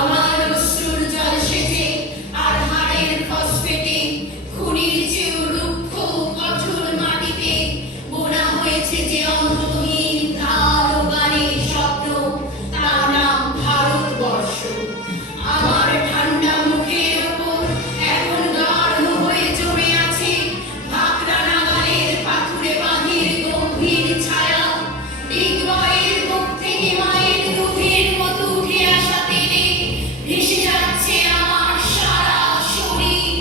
আমার অশ্রুর জল সেচে আর হাড়ের ফসফেটে খুনির চেয়েও রুক্ষ কঠোর মাটিতে বোনা হয়েছে যে অন্তহীন তার ও গানের স্বপ্ন, তার নাম ভারতবর্ষ। আমার ঠান্ডা মুখের ওপর এখন গাঢ় হয়ে জমে আছে ভাকরা নাগালের পাথুরে বাঁধের গম্ভীর ছায়া। দিগ্বয়ের মুখ থেকে মায়ের দুধের মতো উঠে আসা তেলে ভেসে যাচ্ছে আমার সারা শরীর।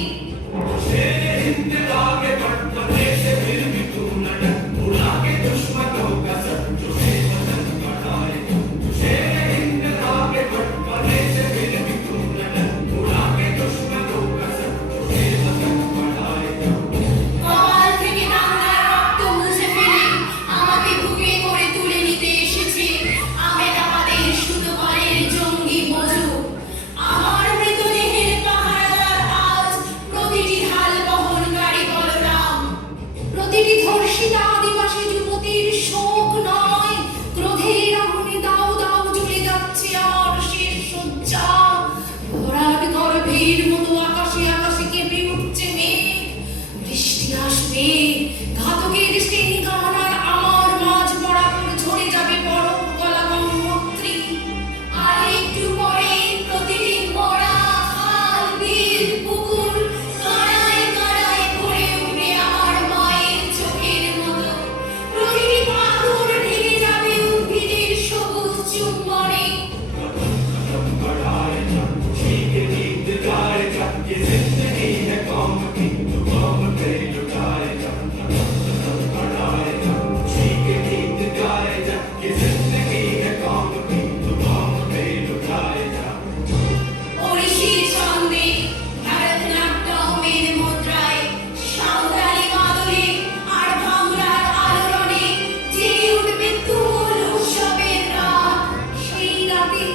কপাল থেকে দাঙ্গার রক্ত মুছে ফেলে আমাকে বুকে করে তুলে নিতে এসেছে আমেদাবাদের সুতোপাড়ের জঙ্গি মজুর। আমার মৃতদেহের পাহারাদার আজ প্রতিটি হাল বহনকারী বলরাম। প্রতিটি ধর্ষিতা আদিবাসী যুবতীর শোক নয়, ক্রোধের আগুনে দাউ দাউ জ্বলে যাচ্ছে আমার শেষ শয্যা। ভরাট গর্ভের মতো আকাশে আকাশে কেঁপে উঠছে মেঘ। বৃষ্টি আসবে, ঘাতকের সেই গানার আমার মাঝ বরাবর ঝরে যাবে বরফ গলা গঙ্গোত্রী। আর একটু পরে প্রতিটি মরা খাল, বিল, পুকুর কাঁড়ায় কাঁড়ায় ভরে উঠবে আমার মায়ের চোখের মতো। প্রতিটি পাথর ঢেকে যাবে উদ্ভিদের সবুজ চুম্বনে। ওড়িশি ছন্দে, ভারতনাট্যমের মুদ্রায়, সাঁওতালি মাদলে আর ভাঙড়ার আলোড়নে জেগে উঠবে তুমুল উৎসবের রাত। সেই রাতে,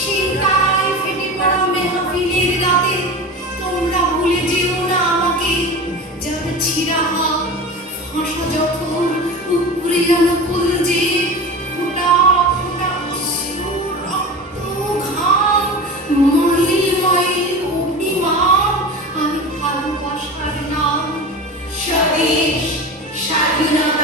সেই তারায় ফেটে পড়া মেহফিলের রাতে তোমরা ভুলে যেও না আমাকে। যার ছিঁড়া হাত, ফাঁসা জখম, উপরে যেন কুলজে ফোঁটা ফোঁটা অশ্রু, রক্ত, ঘাম, মাইল মাইল অগ্নিমান, আমি ভালোবাসার নাম স্বদেশ, স্বাধীনতা।